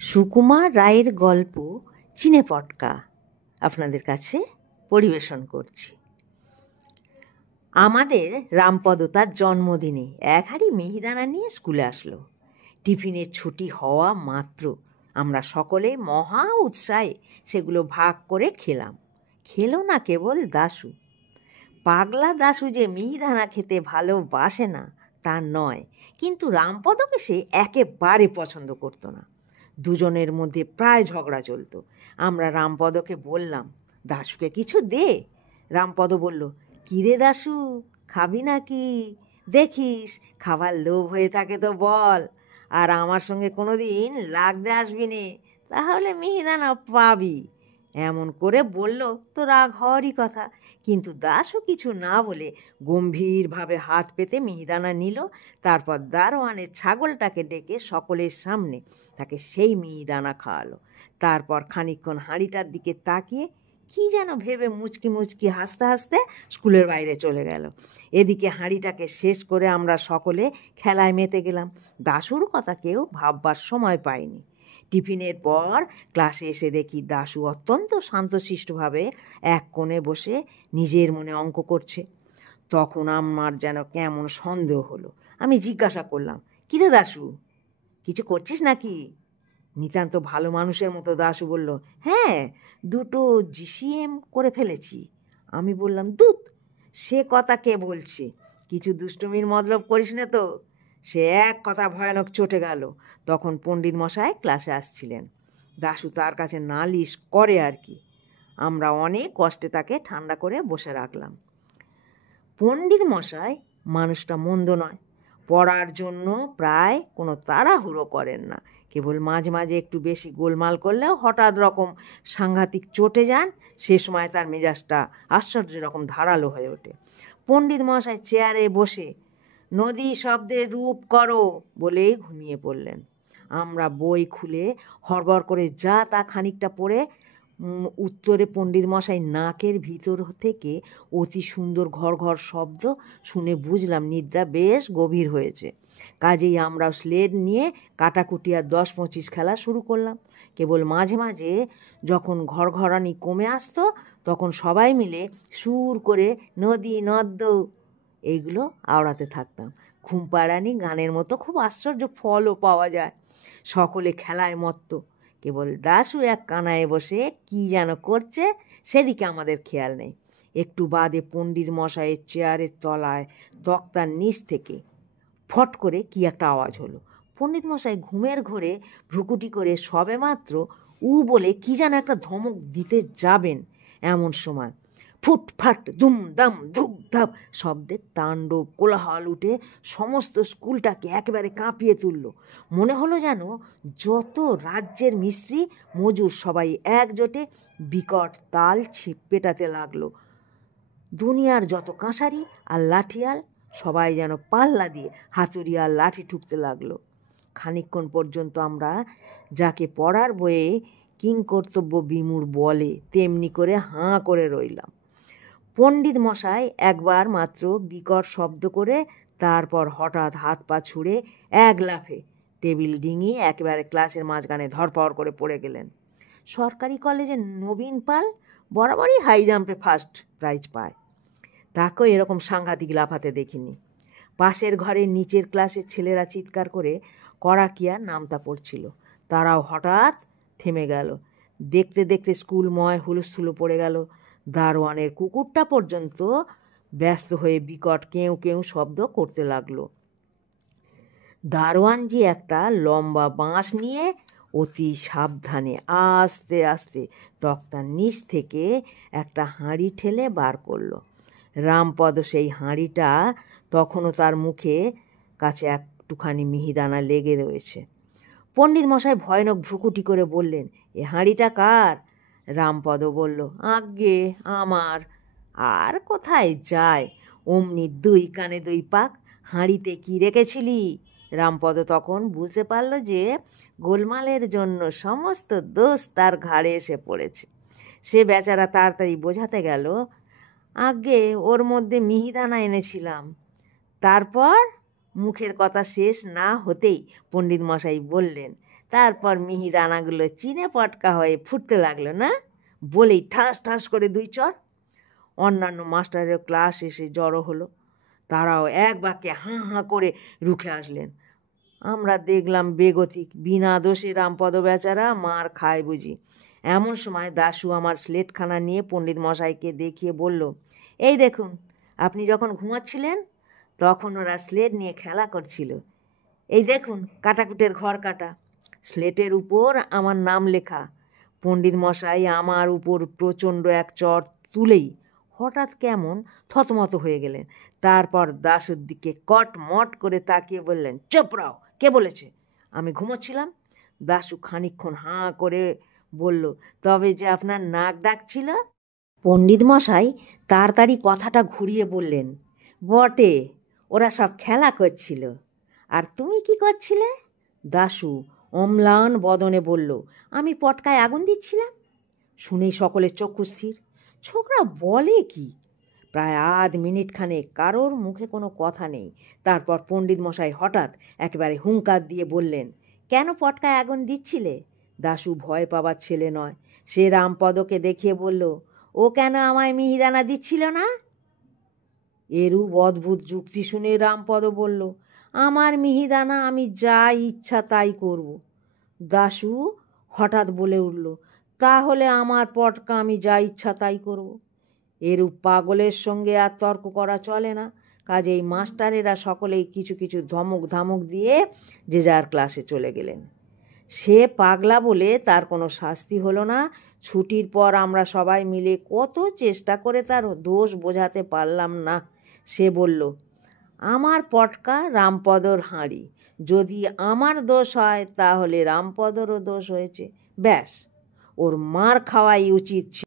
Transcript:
সুকুমার রায়ের গল্প চিনেপটকা আপনাদের কাছে পরিবেশন করছি। আমাদের রামপদ তার জন্মদিনে এক হাঁড়ি মিহিদানা নিয়ে স্কুলে আসলো। টিফিনের ছুটি হওয়া মাত্র আমরা সকলে মহা উৎসাহে সেগুলো ভাগ করে খেলাম। খেলো না কেবল দাশু। পাগলা দাশু যে মিহিদানা খেতে ভালোবাসে না তা নয়, কিন্তু রামপদকে সে একেবারে পছন্দ করতো না। দুজনের মধ্যে প্রায় ঝগড়া চলতো। আমরা রামপদকে বললাম, দাশুকে কিছু দে। রামপদ বলল, কিরে দাশু, খাবি নাকি? দেখিস খাবার লোভ হয়ে থাকে তো বল, আর আমার সঙ্গে কোনো দিন লাগতে আসবি নে, তাহলে মিহিদানা পাবি। এমন করে বলল তো রাগ হওয়ারই কথা, কিন্তু দাশু কিছু না বলে গম্ভীরভাবে হাত পেতে মিহিদানা নিল। তারপর দারোয়ানের ছাগলটাকে ডেকে সকলের সামনে তাকে সেই মিহিদানা খাওয়ালো। তারপর খানিকক্ষণ হাঁড়িটার দিকে তাকিয়ে কি যেন ভেবে মুচকি মুচকি হাসতে হাসতে স্কুলের বাইরে চলে গেল। এদিকে হাঁড়িটাকে শেষ করে আমরা সকলে খেলায় মেতে গেলাম। দাশুর কথা কেউ ভাববার সময় পাইনি। টিফিনের পর ক্লাসে এসে দেখি দাশু অত্যন্ত শান্তশিষ্টভাবে এক কোণে বসে নিজের মনে অঙ্ক করছে। তখন আমার যেন কেমন সন্দেহ হলো। আমি জিজ্ঞাসা করলাম, কিরে দাশু, কিছু করছিস নাকি? নিতান্ত ভালো মানুষের মতো দাশু বলল, হ্যাঁ, দুটো জিসিএম করে ফেলেছি। আমি বললাম, দুধ, সে কথা কে বলছে? কিছু দুষ্টুমির মতলব করিস না তো? সে এক কথা ভয়ানক চটে গেল। তখন পণ্ডিত মশাই ক্লাসে আসছিলেন। দাশু তার কাছে নালিশ করে আর কি। আমরা অনেক কষ্টে তাকে ঠান্ডা করে বসে রাখলাম। পণ্ডিত মশাই মানুষটা মন্দ নয়, পড়ার জন্য প্রায় কোনো তাড়াহুড়ো করেন না। কেবল মাঝে মাঝে একটু বেশি গোলমাল করলেও হঠাৎ রকম সাংঘাতিক চটে যান। সে সময় তার মেজাজটা আশ্চর্য রকম ধারালো হয়ে ওঠে। পণ্ডিত মশাই চেয়ারে বসে নদী শব্দের রূপ করো বলেই ঘুমিয়ে পড়লেন। আমরা বই খুলে হড়বড় করে যা তা খানিকটা পড়ে উত্তরে পণ্ডিত মশাই নাকের ভিতর থেকে অতি সুন্দর ঘর ঘর শব্দ শুনে বুঝলাম নিদ্রা বেশ গভীর হয়েছে। কাজেই আমরা স্লেট নিয়ে কাটাকুটি আর 10-25 খেলা শুরু করলাম। কেবল মাঝে মাঝে যখন ঘরঘরানি কমে আসতো তখন সবাই মিলে সুর করে নদী নদ্য এইগুলো আওড়াতে থাকতাম। ঘুমপাড়ানি গানের মতো খুব আশ্চর্য ফলও পাওয়া যায়। সকলে খেলায় মত্ত। কেবল দাশু এক কানায় বসে কি যেন করছে, সেদিকে আমাদের খেয়াল নেই। একটু বাদে পণ্ডিত মশাইয়ের চেয়ারের তলায় তক্তার নিচ থেকে ফট করে কি একটা আওয়াজ হলো। পণ্ডিত মশাই ঘুমের ঘোরে ভ্রুকুটি করে সবেমাত্র উ বলে কি যেন একটা ধমক দিতে যাবেন, এমন সময় ফুটফাট দুমদাম ধুকধাপ শব্দের তাণ্ডব কোলাহল উঠে সমস্ত স্কুলটাকে একেবারে কাঁপিয়ে তুলল। মনে হলো যেন যত রাজ্যের মিস্ত্রি মজুর সবাই একজোটে বিকট তাল পেটাতে লাগলো। দুনিয়ার যত কাঁসারি আর লাঠিয়াল সবাই যেন পাল্লা দিয়ে হাতুড়ি আর লাঠি ঠুকতে লাগলো। খানিকক্ষণ পর্যন্ত আমরা যাকে পড়ার বইয়ে কিংকর্তব্য বিমূঢ় বলে তেমনি করে হাঁ করে রইলাম। পণ্ডিত মশাই একবার মাত্র বিকট শব্দ করে তারপর হঠাৎ হাত পা ছুঁড়ে এক লাফে টেবিল ডিঙিয়ে একেবারে ক্লাসের মাঝখানে ধরপড় করে পড়ে গেলেন। সরকারি কলেজের নবীন পাল বরাবরই হাই জাম্পে ফার্স্ট প্রাইজ পায়, তাকেও এরকম সাংঘাতিক লাফাতে দেখিনি। পাশের ঘরের নিচের ক্লাসের ছেলেরা চিৎকার করে কড়াকিয়া নামতা পড়ছিল, তারাও হঠাৎ থেমে গেল। দেখতে দেখতে স্কুলময় হুলস্থুলো পড়ে গেল। দারোয়ানের কুকুরটা পর্যন্ত ব্যস্ত হয়ে বিকট কেউ কেউ শব্দ করতে লাগলো। দারোয়ানজি একটা লম্বা বাঁশ নিয়ে অতি সাবধানে আস্তে আস্তে তক্তার নিচ থেকে একটা হাঁড়ি ঠেলে বার করলো। রামপদ সেই হাঁড়িটা তখনও তার মুখে কাছে একটুখানি মিহিদানা লেগে রয়েছে। পণ্ডিত মশাই ভয়ানক ভ্রুকুটি করে বললেন, এ হাঁড়িটা কার? রামপদ বলল, আজ্ঞে আমার। আর কোথায় যায়? অমনি দুই কানে দুই পাক, হাঁড়িতে কি রেখেছিলি? রামপদ তখন বুঝতে পারল যে গোলমালের জন্য সমস্ত দোষ তার ঘাড়ে এসে পড়েছে। সে বেচারা তাড়াতাড়ি বোঝাতে গেল, আজ্ঞে ওর মধ্যে মিহিদানা এনেছিলাম। তারপর মুখের কথা শেষ না হতেই পণ্ডিত মশাই বললেন, তারপর মিহিদানাগুলো চিনে পটকা হয়ে ফুটতে লাগলো না, বলেই ঠাস ঠাস করে 2 চড়। অন্যান্য মাস্টারের ক্লাস এসে জড়ো হলো। তারাও এক বাক্যে হাঁ হাঁ করে রুখে আসলেন। আমরা দেখলাম বেগতিক, বিনা দোষে রামপদ বেচারা মার খায় বুঝি। এমন সময় দাশু আমার স্লেটখানা নিয়ে পণ্ডিত মশাইকে দেখিয়ে বলল, এই দেখুন, আপনি যখন ঘুমাচ্ছিলেন তখন ওরা স্লেট নিয়ে খেলা করছিল। এই দেখুন কাটাকুটের ঘর কাটা, স্লেটের উপর আমার নাম লেখা। পণ্ডিত মশাই আমার উপর প্রচণ্ড এক চড় তুলেই হঠাৎ কেমন থতমত হয়ে গেলেন। তারপর দাশুর দিকে কটমট করে তাকিয়ে বললেন, চুপ রাও, কে বলেছে আমি ঘুমোচ্ছিলাম? দাশু খানিকক্ষণ হাঁ করে বলল, তবে যে আপনার নাক ডাকছিল। পণ্ডিত মশাই তাড়াতাড়ি কথাটা ঘুরিয়ে বললেন, বটে, ওরা সব খেলা করছিল। আর তুমি কি করছিলে? দাশু অম্লান বদনে বলল, আমি পটকায় আগুন দিচ্ছিলাম। শুনেই সকলের চক্ষু স্থির। ছোকরা বলে কি? প্রায় আধ মিনিট খানেক কারোর মুখে কোনো কথা নেই। তারপর পণ্ডিত মশাই হঠাৎ একেবারে হুঙ্কার দিয়ে বললেন, কেন পটকায় আগুন দিচ্ছিলে? দাশু ভয় পাবার ছেলে নয়। সে রামপদকে দেখিয়ে বলল, ও কেন আমায় মিহিদানা দিচ্ছিল না? এরূপ অদ্ভুত যুক্তি শুনে রামপদ বলল, আমার মিহিদানা আমি যা ইচ্ছা তাই করব। দাশু হঠাৎ বলে উঠল, তাহলে আমার পটকা আমি যা ইচ্ছা তাই করব। এরূপ পাগলের সঙ্গে আর তর্ক করা চলে না। কাজেই মাস্টারেরা সকলেই কিছু কিছু ধমক ধামক দিয়ে যে যার ক্লাসে চলে গেলেন। সে পাগলা বলে তার কোনো শাস্তি হলো না। ছুটির পর আমরা সবাই মিলে কত চেষ্টা করে তার দোষ বোঝাতে পারলাম না। সে বলল, আমার পটকা রামপদর হাঁড়ি, যদি আমার দোষ হয় তাহলে রামপদরও দোষ হয়েছে, ব্যাস, ওর মার খাওয়াই উচিত ছিল।